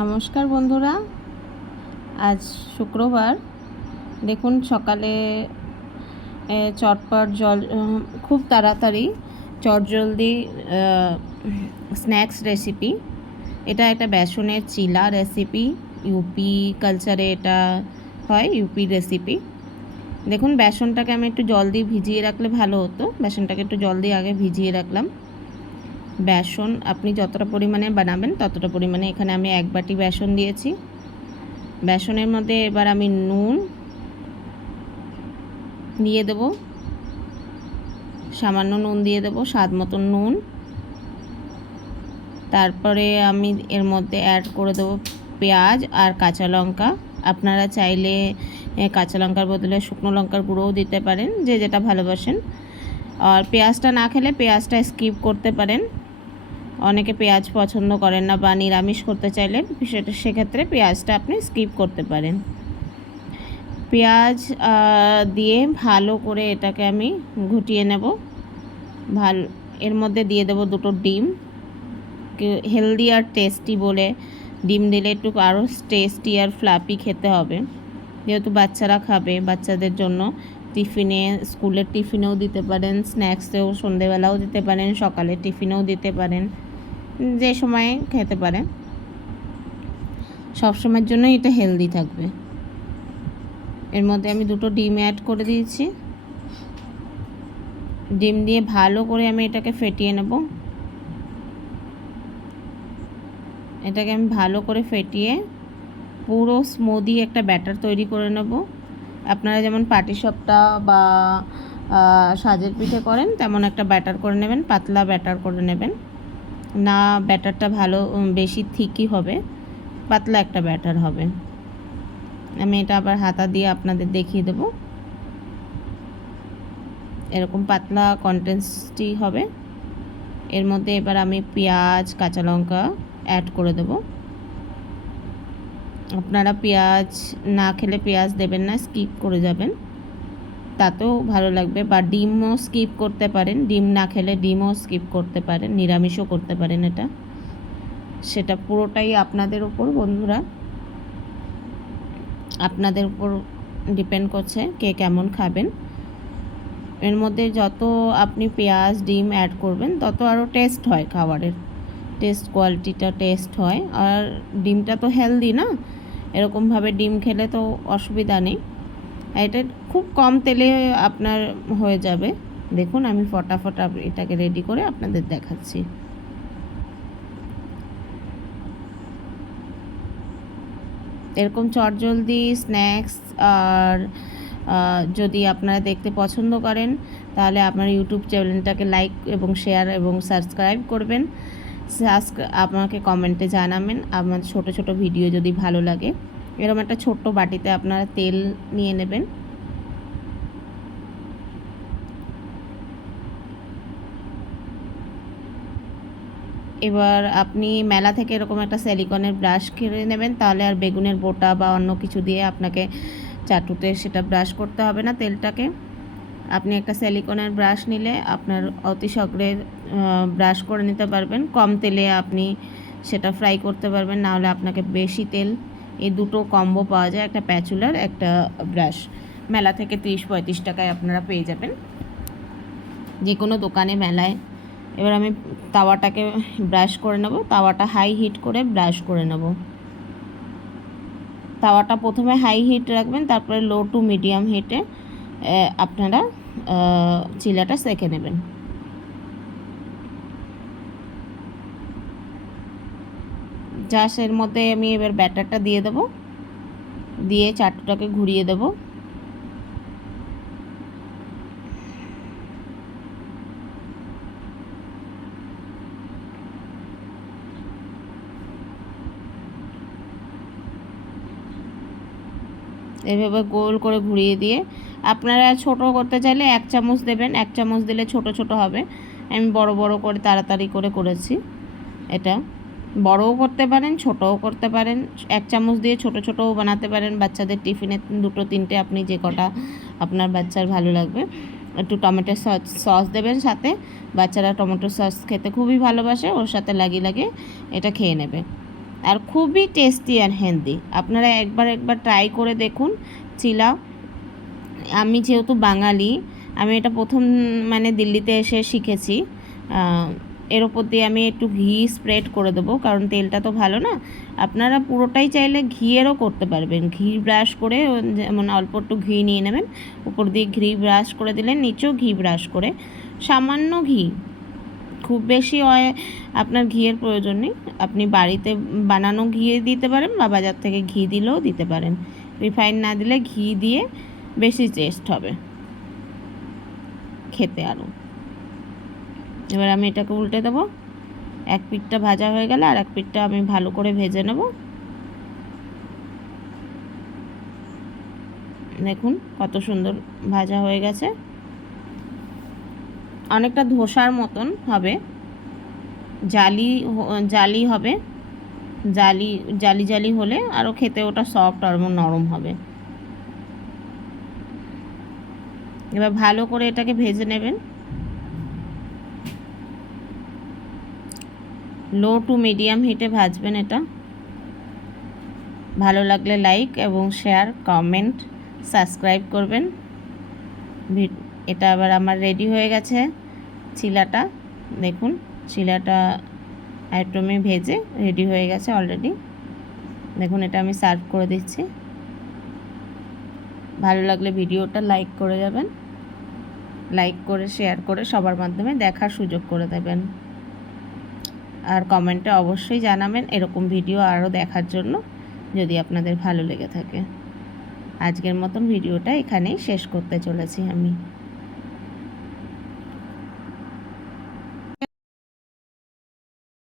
নমস্কার বন্ধুরা, আজ শুক্রবার। দেখুন সকালে চটপট খুব তাড়াতাড়ি চটজলদি স্ন্যাক্স রেসিপি। এটা একটা বেসনের চিলা রেসিপি। ইউপি কালচারে এটা হয়, ইউপি রেসিপি। দেখুন বেসনটাকে আমি একটু জল দিয়ে ভিজিয়ে রাখলে ভালো হতো। বেসনটাকে একটু জল দিয়ে আগে ভিজিয়ে রাখলাম। বেসন আপনি যতটা পরিমাণে বানাবেন ততটা পরিমাণে, এখানে আমি 1 বাটি বেসন দিয়েছি। বেসনের মধ্যে এবার আমি নুন দিয়ে দেব, সামান্য নুন দিয়ে দেব, স্বাদ মতন নুন। তারপরে আমি এর মধ্যে অ্যাড করে দেবো পেঁয়াজ আর কাঁচা লঙ্কা। আপনারা চাইলে কাঁচা লঙ্কার বদলে শুকনো লঙ্কার গুঁড়োও দিতে পারেন, যে যেটা ভালোবাসেন। আর পেঁয়াজটা না খেলে পেঁয়াজটা স্কিপ করতে পারেন। অনেকে পেঁয়াজ পছন্দ করেন না বা নিরামিষ করতে চাইলে সেক্ষেত্রে পেঁয়াজটা আপনি স্কিপ করতে পারেন। পেঁয়াজ দিয়ে ভালো করে এটাকে আমি ঘুটিয়ে নেব। এর মধ্যে দিয়ে দেব 2টো ডিম। হেলদি আর টেস্টি বলে ডিম দিলে একটু আরও টেস্টি আর ফ্লাপি খেতে হবে, যেহেতু বাচ্চারা খাবে। বাচ্চাদের জন্য টিফিনে, স্কুলের টিফিনেও দিতে পারেন, স্ন্যাক্সেও সন্ধেবেলাও দিতে পারেন, সকালের টিফিনেও দিতে পারেন, যে সময়ে খেতে পারেন। সব সময়ের জন্য এটা হেলদি থাকবে। এর মধ্যে আমি 2টো ডিম অ্যাড করে দিয়েছি। ডিম দিয়ে ভালো করে আমি এটাকে ফেটিয়ে নেব। এটাকে আমি ভালো করে ফেটিয়ে পুরো স্মুদি একটা ব্যাটার তৈরি করে নেব। আপনারা যেমন পাটিসাপটা বা সাজের পিঠে করেন তেমন একটা ব্যাটার করে নেবেন, পাতলা ব্যাটার করে নেবেন না। ব্যাটারটা ভালো বেশি থিকই হবে, পাতলা একটা ব্যাটার হবে। আমি এটা আবার হাতা দিয়ে আপনাদের দেখিয়ে দেব। এরকম পাতলা কনসিস্টেন্সি হবে। এর মধ্যে এবার আমি পেঁয়াজ, কাঁচা লঙ্কা অ্যাড করে দেব। আপনারা পেঁয়াজ না খেলে পেঁয়াজ দেবেন না, স্কিপ করে যাবেন, তাতেও ভালো লাগবে। বা ডিমও স্কিপ করতে পারেন, ডিম না খেলে ডিমও স্কিপ করতে পারেন, নিরামিষও করতে পারেন। সেটা পুরোটাই আপনাদের উপর বন্ধুরা, আপনাদের উপর ডিপেন্ড করছে কে কেমন খাবেন। এর মধ্যে যত আপনি পেঁয়াজ ডিম অ্যাড করবেন তত আরও টেস্ট হয়, খাবারের কোয়ালিটিটা টেস্ট হয়। আর ডিমটা তো হেলদি না, এরকমভাবে ডিম খেলে তো অসুবিধা নেই। এটা খুব কম তেলে আপনার হয়ে যাবে। দেখুন আমি ফটাফট এটাকে রেডি করে আপনাদের দেখাচ্ছি। এরকম চটজলদি স্ন্যাক্স আর যদি আপনারা দেখতে পছন্দ করেন তাহলে আপনার ইউটিউব চ্যানেলটাকে লাইক এবং শেয়ার এবং সাবস্ক্রাইব করবেন। আমাকে কমেন্টে জানাবেন আমার ছোট ছোট ভিডিও যদি ভালো লাগে। এরকম একটা ছোট্ট বাটিতে আপনারা তেল নিয়ে নেবেন। এবার আপনি মেলা থেকে এরকম একটা সিলিকনের ব্রাশ কিনে নেবেন, তাহলে আর বেগুনের বোটা বা অন্য কিছু দিয়ে আপনাকে চাটুতে সেটা ব্রাশ করতে হবে না তেলটাকে। আপনি একটা সিলিকনের ব্রাশ নিলে আপনার অতি শীঘ্রে ব্রাশ করে নিতে পারবেন। কম তেলে আপনি সেটা ফ্রাই করতে পারবেন, না হলে আপনাকে বেশি তেল। এই দুটো কম্বো পাওয়া যায়, একটা প্যাচুলার একটা ব্রাশ। মেলা থেকে 30-35 টাকায় আপনারা পেয়ে যাবেন যে কোনো দোকানে, মেলায়। এবার আমি তাওয়াটাকে ব্রাশ করে নেব। তাওয়াটা হাই হিট করে ব্রাশ করে নেব। তাওয়াটা প্রথমে হাই হিট রাখবেন, তারপরে লো টু মিডিয়াম হিটে আপনারা চিলাটা সেঁকে নেবেন। জাস্ট এর মধ্যে আমি এবার ব্যাটারটা দিয়ে দেব, দিয়ে চাটুটাকে ঘুরিয়ে দেব। এভাবে গোল করে ঘুরিয়ে দিয়ে আপনারা ছোট করতে চাইলে 1 চামচ দেবেন, 1 চামচ দিলে ছোট ছোট হবে। আমি বড় বড় করে তাড়াতাড়ি করে করেছি। এটা বড়ও করতে পারেন, ছোটও করতে পারেন। 1 চামচ দিয়ে ছোট ছোটও বানাতে পারেন। বাচ্চাদের টিফিনে 2-3টে আপনি যে কটা আপনার বাচ্চার ভালো লাগবে। একটু টমেটো সস দেবেন সাথে। বাচ্চারা টমেটো সস খেতে খুবই ভালোবাসে, ওর সাথে লাগিয়ে এটা খেয়ে নেবে। আর খুবই টেস্টি আর হেলদি। আপনারা একবার ট্রাই করে দেখুন চিলা। আমি যেহেতু বাঙালি, আমি এটা প্রথম মানে দিল্লিতে এসে শিখেছি। এর ওপর দিয়ে আমি একটু ঘি স্প্রেড করে দেবো, কারণ তেলটা তো ভালো না। আপনারা পুরোটাই চাইলে ঘিয়েরও করতে পারবেন। ঘি ব্রাশ করে, যেমন অল্প একটু ঘি নিয়ে নেবেন, উপর দিয়ে ঘি ব্রাশ করে দিলেন, নিচেও ঘি ব্রাশ করে, সামান্য ঘি, খুব বেশি আপনার ঘিয়ের প্রয়োজন নেই। আপনি বাড়িতে বানানো ঘি দিতে পারেন বা বাজার থেকে ঘি দিলেও দিতে পারেন। রিফাইন না দিলে ঘি দিয়ে বেশি টেস্ট হবে খেতে আরও। এবার আমি এটাকে উল্টে দেবো। এক পিঠটা ভাজা হয়ে গেলে আর এক পিঠটা আমি ভালো করে ভেজে নেব। দেখুন কত সুন্দর ভাজা হয়ে গেছে। অনেকটা ধোসার মতন হবে, জালি জালি হবে। জালি জালি জালি হলে আরও খেতে ওটা সফট আর নরম হবে। এবার ভালো করে এটাকে ভেজে নেবেন। লো টু মিডিয়াম হিটে ভাজবেন এটা। ভালো লাগলে লাইক এবং শেয়ার, কমেন্ট, সাবস্ক্রাইব করবেন। এটা আবার আমার রেডি হয়ে গেছে চিলাটা। দেখুন চিলাটা একটু আমি ভেজে রেডি হয়ে গেছে অলরেডি। দেখুন এটা আমি সার্ভ করে দিচ্ছি। ভালো লাগলে ভিডিওটা লাইক করে যাবেন, লাইক করে শেয়ার করে সবার মাধ্যমে দেখার সুযোগ করে দেবেন। আর কমেন্টে অবশ্যই জানাবেন এরকম ভিডিও আরও দেখার জন্য, যদি আপনাদের ভালো লেগে থাকে। আজকের মতন ভিডিওটা এখানেই শেষ করতে চলেছি আমি।